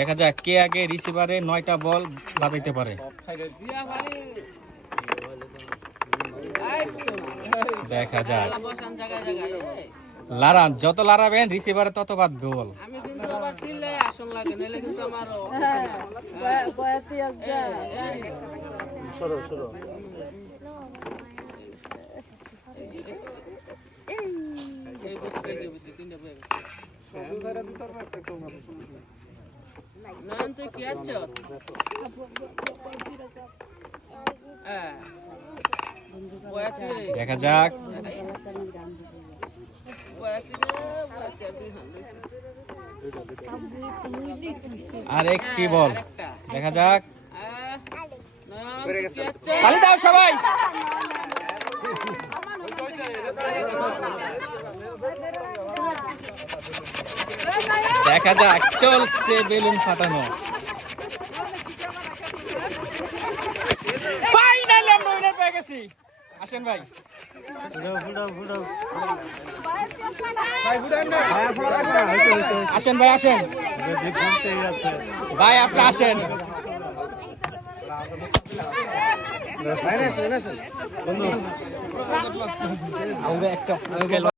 দেখা যাক কে আগে রিসিভারে 9টা বল বাজাইতে পারে। দেখা যাক লারান, যত লারাবেন রিসিভারে তত বাঁধবে বল। আমি কিন্তু আবার সিলে আসন লাগে নালে কিন্তু আমারও বয়াতি আজকে সরো সরো এই বুঝতে গেছি তিনটা বই নান তো কি আছো বয়াতি দেখা যাক বয়াতি বয়াতি আর একটি বল। দেখা যাক, নান কি আছো তালি দাও সবাই। দেখা যাক, চলছে বেলুন ফাটানো। ফাইনালি আমরা উইনার পেয়ে গেছি। আসেন ভাই, আসেন ভাই, আসেন ভাই, আপনি আসেন। আমরা একটা